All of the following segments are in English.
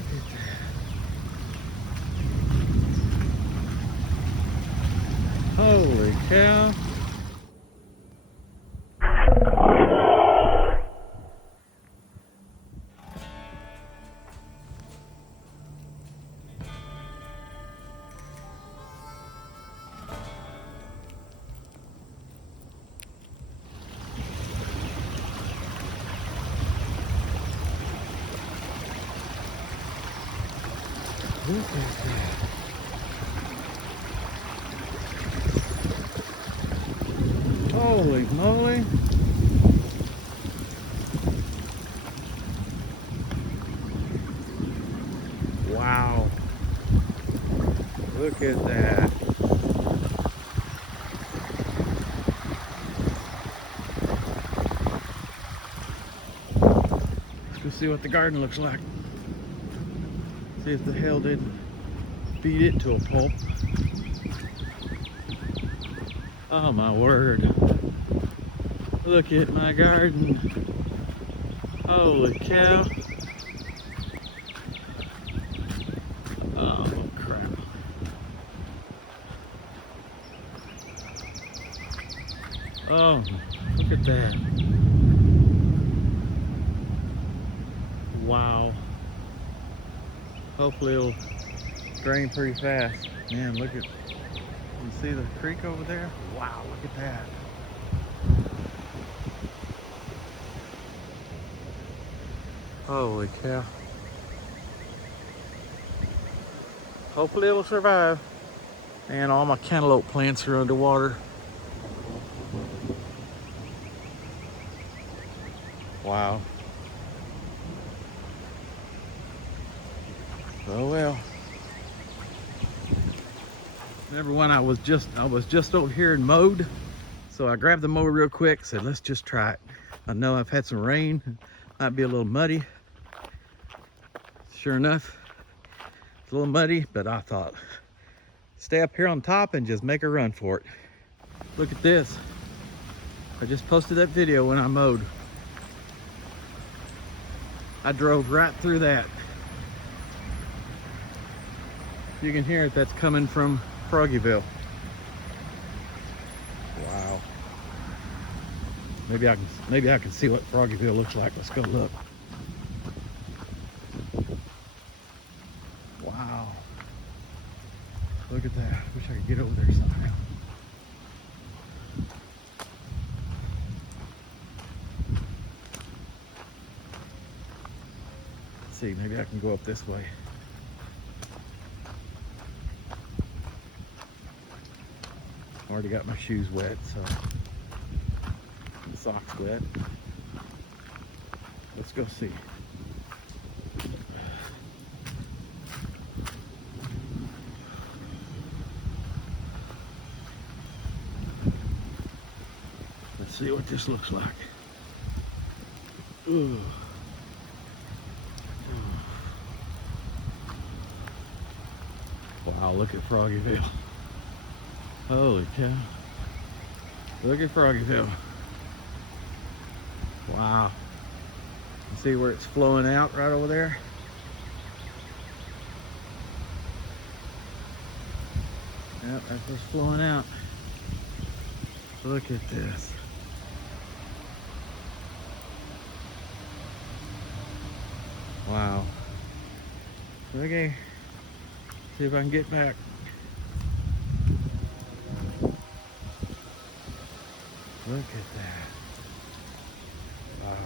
Look at that. Holy cow. Look at that. Holy moly. Wow. Look at that. Let's go see what the garden looks like. See if the hail didn't beat it to a pulp. Oh my word. Look at my garden. Holy cow. Oh crap. Oh, look at that. Wow. Hopefully it'll drain pretty fast. Man, look at, you see the creek over there? Wow, look at that. Holy cow. Hopefully it'll survive. And all my cantaloupe plants are underwater. Wow. Oh well. Remember when I was just over here and mowed? So I grabbed the mower real quick, said let's just try it. I know I've had some rain, might be a little muddy. Sure enough, it's a little muddy, but I thought, stay up here on top and just make a run for it. Look at this. I just posted that video when I mowed. I drove right through that. You can hear it, that's coming from Froggyville. Wow. Maybe I can see what Froggyville looks like. Let's go look. Wow. Look at that. Wish I could get over there somehow. Let's see, maybe I can go up this way. Already got my shoes wet, so the socks wet. Let's go see. Let's see what this looks like. Ooh. Wow, look at Froggyville. Holy cow. Look at Froggyville. Wow. You see where it's flowing out right over there? Yep, that's what's flowing out. Look at this. Wow. Okay. See if I can get back. Look at that. Wow.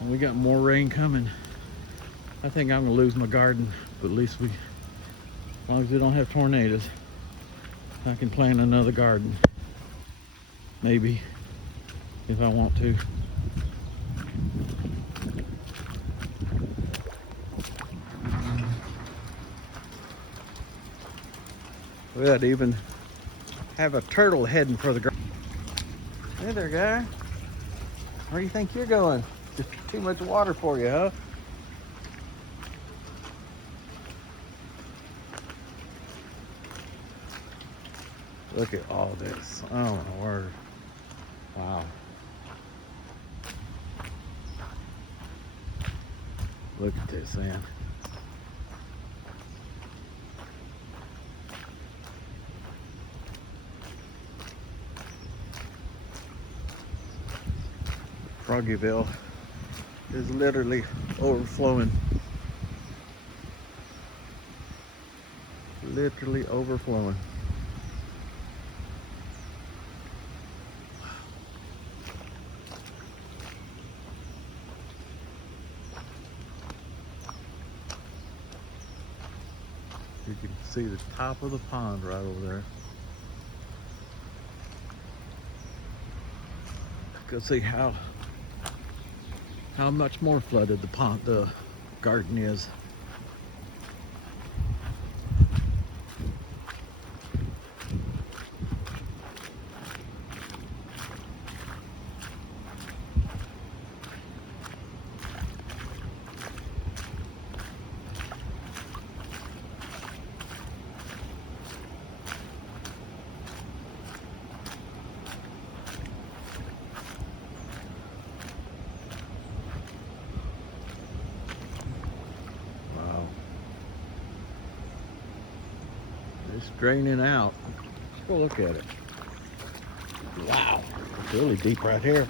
And we got more rain coming. I think I'm gonna lose my garden, but at least as long as we don't have tornadoes, I can plant another garden. Maybe, if I want to. We ought to even have a turtle heading for the garden. Hey there, guy. Where do you think you're going? Just too much water for you, huh? Look at all this. Oh my word. Wow. Look at this sand. Froggyville is literally overflowing. Literally overflowing. You can see the top of the pond right over there. Go see how much more flooded the garden is. Wow. It's draining out. Let's go look at it. Wow. It's really deep right here.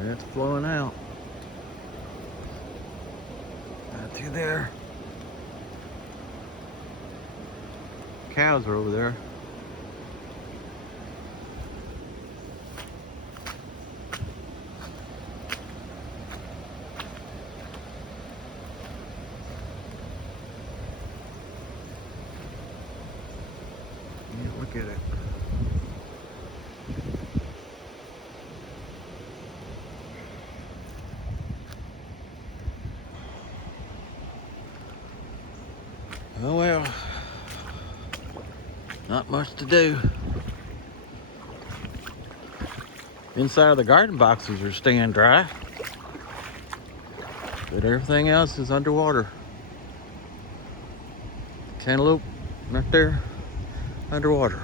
And it's flowing out. Right through there. Cows are over there. Yeah, look at it. Oh well, not much to do. Inside of the garden boxes are staying dry, but everything else is underwater. Cantaloupe right there, underwater.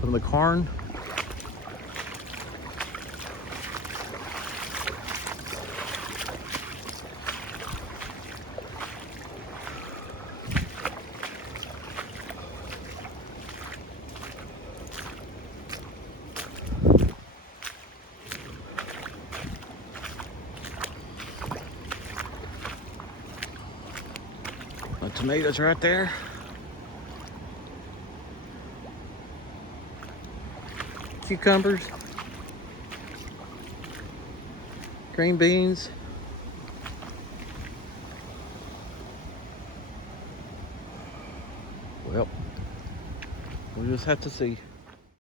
Some of the corn. My tomatoes right there. Cucumbers. Green beans. Well, we'll just have to see.